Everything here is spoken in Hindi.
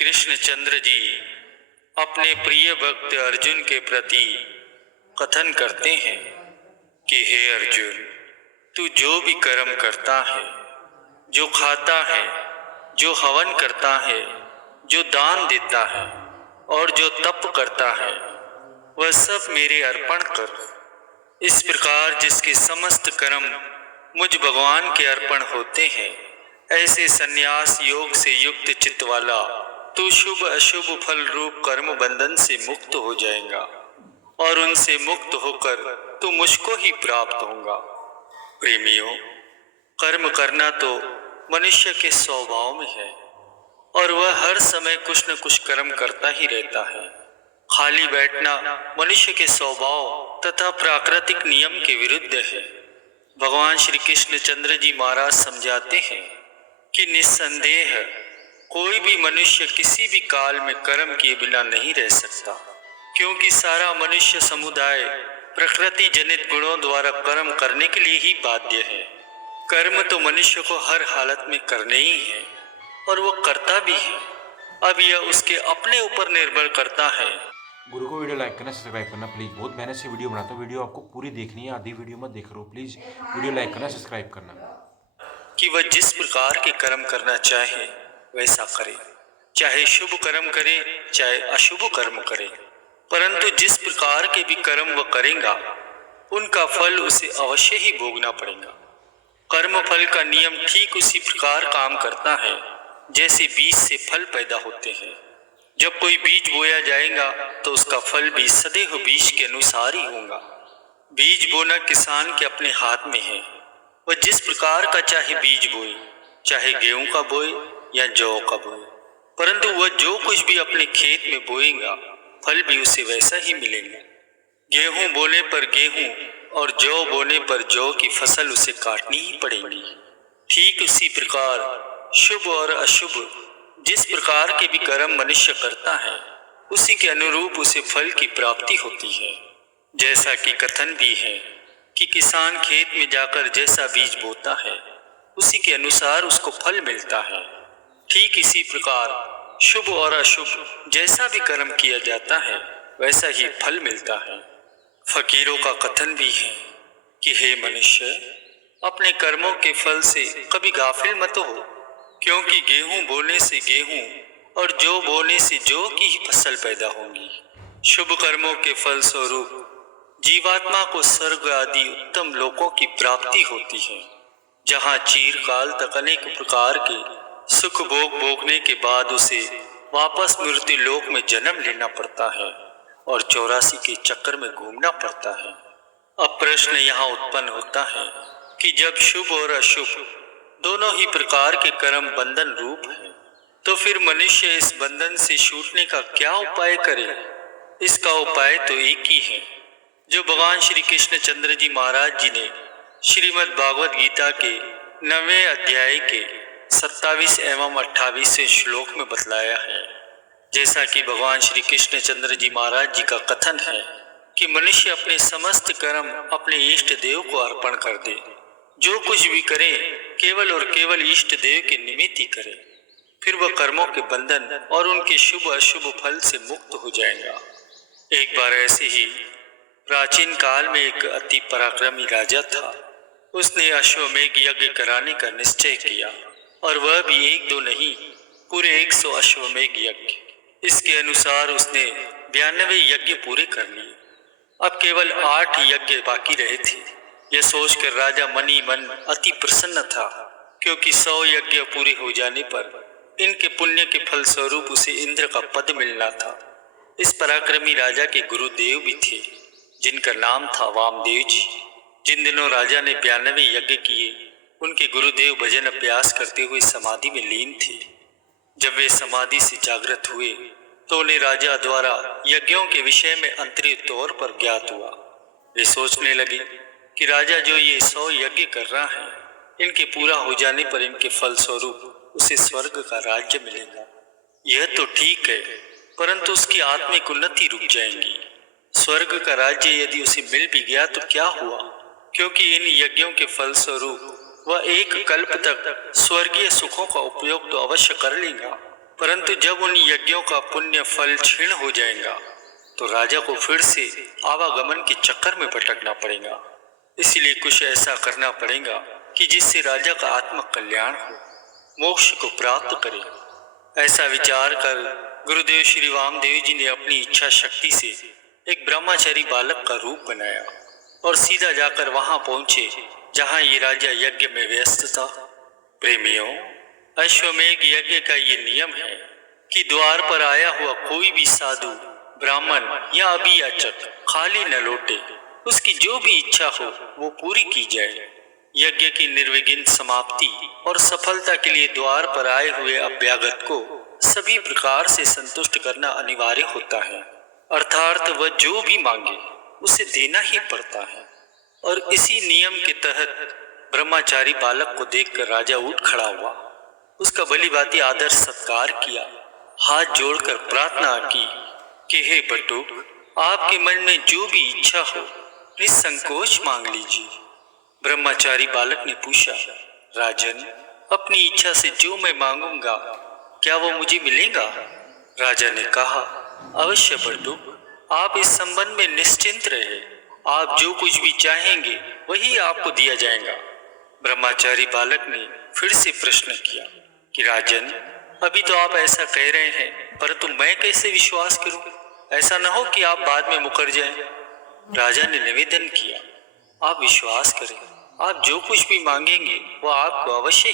कृष्णचंद्र जी अपने प्रिय भक्त अर्जुन के प्रति कथन करते हैं कि हे अर्जुन, तू जो भी कर्म करता है, जो खाता है, जो हवन करता है, जो दान देता है और जो तप करता है, वह सब मेरे अर्पण कर। इस प्रकार जिसके समस्त कर्म मुझ भगवान के अर्पण होते हैं, ऐसे संन्यास योग से युक्त चित्त वाला तू शुभ अशुभ फल रूप कर्म बंधन से मुक्त हो जाएगा और उनसे मुक्त होकर तू मुझको ही प्राप्त होगा। प्रेमियों, कर्म करना तो मनुष्य के स्वभाव में है और वह हर समय कुछ न कुछ कर्म करता ही रहता है। खाली बैठना मनुष्य के स्वभाव तथा प्राकृतिक नियम के विरुद्ध है। भगवान श्री कृष्णचंद्र जी महाराज समझाते हैं कि निस्संदेह कोई भी मनुष्य किसी भी काल में कर्म किए बिना नहीं रह सकता, क्योंकि सारा मनुष्य समुदाय प्रकृति जनित गुणों द्वारा कर्म करने के लिए ही बाध्य है। कर्म तो मनुष्य को हर हालत में करने ही है और वो करता भी है। अब यह उसके अपने ऊपर निर्भर करता है। गुरु को वीडियो लाइक करना, सब्सक्राइब करना प्लीज़। बहुत मेहनत से वीडियो बनाता हूँ, वीडियो आपको पूरी देखनी है, आधी वीडियो मत देख रहे हो। प्लीज़ वीडियो लाइक करना, सब्सक्राइब करना। कि वह जिस प्रकार के कर्म करना चाहे वैसा करे, चाहे शुभ कर्म करे चाहे अशुभ कर्म करे, परंतु जिस प्रकार के भी कर्म वह करेगा उनका फल उसे अवश्य ही भोगना पड़ेगा। कर्म फल का नियम ठीक उसी प्रकार काम करता है जैसे बीज से फल पैदा होते हैं। जब कोई बीज बोया जाएगा तो उसका फल भी सदैव बीज के अनुसार ही होगा। बीज बोना किसान के अपने हाथ में है। वह जिस प्रकार का चाहे बीज बोए, चाहे गेहूं का बोए या जौ का बोए, परंतु वह जो कुछ भी अपने खेत में बोएगा फल भी उसे वैसा ही मिलेगा। गेहूं बोने पर गेहूं और जौ बोने पर जौ की फसल उसे काटनी ही पड़ेगी। ठीक उसी प्रकार शुभ और अशुभ जिस प्रकार के भी कर्म मनुष्य करता है उसी के अनुरूप उसे फल की प्राप्ति होती है। जैसा कि कथन भी है कि किसान खेत में जाकर जैसा बीज बोता है उसी के अनुसार उसको फल मिलता है। ठीक इसी प्रकार शुभ और अशुभ जैसा भी कर्म किया जाता है वैसा ही फल मिलता है। फकीरों का कथन भी है कि हे मनुष्य, अपने कर्मों के फल से कभी गाफिल मत हो, क्योंकि गेहूं बोने से गेहूं और जौ बोने से जौ की ही फसल पैदा होगी। शुभ कर्मों के फल स्वरूप जीवात्मा को स्वर्ग आदि उत्तम लोकों की प्राप्ति होती है, जहाँ चीरकाल तक अनेक प्रकार के सुख भोग भोगने के बाद उसे वापस मृत्यु लोक में जन्म लेना पड़ता है और 84 के चक्कर में घूमना पड़ता है। अब प्रश्न यहाँ उत्पन्न होता है कि जब शुभ और अशुभ दोनों ही प्रकार के कर्म बंधन रूप है, तो फिर मनुष्य इस बंधन से छूटने का क्या उपाय करे? इसका उपाय तो एक ही है, जो भगवान श्री कृष्णचंद्र जी महाराज जी ने श्रीमद् भागवत गीता के 9वें अध्याय के 27 एवं 28वें श्लोक में बतलाया है। जैसा कि भगवान श्री कृष्णचंद्र जी महाराज जी का कथन है कि मनुष्य अपने समस्त कर्म अपने इष्ट देव को अर्पण कर दे। जो कुछ भी करे केवल और केवल इष्ट देव के निमित्त ही करे, फिर वह कर्मों के बंधन और उनके शुभ अशुभ फल से मुक्त हो जाएगा। एक बार ऐसे ही प्राचीन काल में एक अति पराक्रमी राजा था। उसने अश्वमेघ यज्ञ कराने का निश्चय किया और वह भी एक दो नहीं, पूरे 100 अश्वमेघ यज्ञ। इसके अनुसार उसने 92 यज्ञ पूरे कर लिए। अब केवल 8 यज्ञ बाकी रहे थे। यह सोचकर राजा मन ही मन अति प्रसन्न था, क्योंकि 100 यज्ञ पूरे हो जाने पर इनके पुण्य के फल स्वरूप उसे इंद्र का पद मिलना था। इस पराक्रमी राजा के गुरुदेव भी थे, जिनका नाम था वामदेव जी। जिन दिनों राजा ने 92 यज्ञ किए, उनके गुरुदेव भजन अभ्यास करते हुए समाधि में लीन थे। जब वे समाधि से जागृत हुए तो उन्हें राजा द्वारा यज्ञों के विषय में अंतरित तौर पर ज्ञात हुआ। वे सोचने लगे कि राजा जो ये 100 यज्ञ कर रहा है, इनके पूरा हो जाने पर इनके फल स्वरूप उसे स्वर्ग का राज्य मिलेगा। यह तो ठीक है, परंतु उसकी आत्मिक उन्नति रुक जाएगी। स्वर्ग का राज्य यदि उसे मिल भी गया तो क्या हुआ, क्योंकि इन यज्ञों के फल स्वरूप वह एक कल्प तक स्वर्गीय सुखों का उपयोग तो अवश्य कर लेगा, परंतु जब उन यज्ञों का पुण्य फल क्षीण हो जाएगा तो राजा को फिर से आवागमन के चक्कर में भटकना पड़ेगा। इसलिए कुछ ऐसा करना पड़ेगा कि जिससे राजा का आत्म कल्याण हो, मोक्ष को प्राप्त करे। ऐसा विचार कर गुरुदेव श्री वामदेव जी ने अपनी इच्छा शक्ति से एक ब्रह्मचारी बालक का रूप बनाया और सीधा जाकर वहां पहुंचे जहां ये राजा यज्ञ में व्यस्त था। प्रेमियों, अश्वमेध यज्ञ का ये नियम है कि द्वार पर आया हुआ कोई भी साधु, ब्राह्मण या अभियाचक खाली न लौटे। उसकी जो भी इच्छा हो वो पूरी की जाए। यज्ञ की निर्विघ्न समाप्ति और सफलता के लिए द्वार पर आए हुए अभ्यागत को सभी प्रकार से संतुष्ट करना अनिवार्य होता है, अर्थात वह जो भी मांगे उसे देना ही पड़ता है। और इसी नियम के तहत ब्रह्मचारी बालक को देखकर राजा उठ खड़ा हुआ, उसका भलीभांति आदर सत्कार किया, हाथ जोड़कर प्रार्थना की कि हे बटुक, आपके मन में जो भी इच्छा हो निसंकोच मांग लीजिए। ब्रह्मचारी बालक ने पूछा, राजन, अपनी इच्छा से जो मैं मांगूंगा क्या वो मुझे मिलेगा? राजा ने कहा, अवश्य बटुक, आप इस संबंध में निश्चिंत रहे। आप जो कुछ भी चाहेंगे वही आपको दिया जाएगा। ब्रह्मचारी बालक ने फिर से प्रश्न किया कि राजन, अभी तो आप ऐसा कह रहे हैं, परंतु मैं कैसे विश्वास करूं? ऐसा न हो कि आप बाद में मुकर जाएं। राजा ने निवेदन किया, आप विश्वास करें, आप जो कुछ भी मांगेंगे वो आपको अवश्य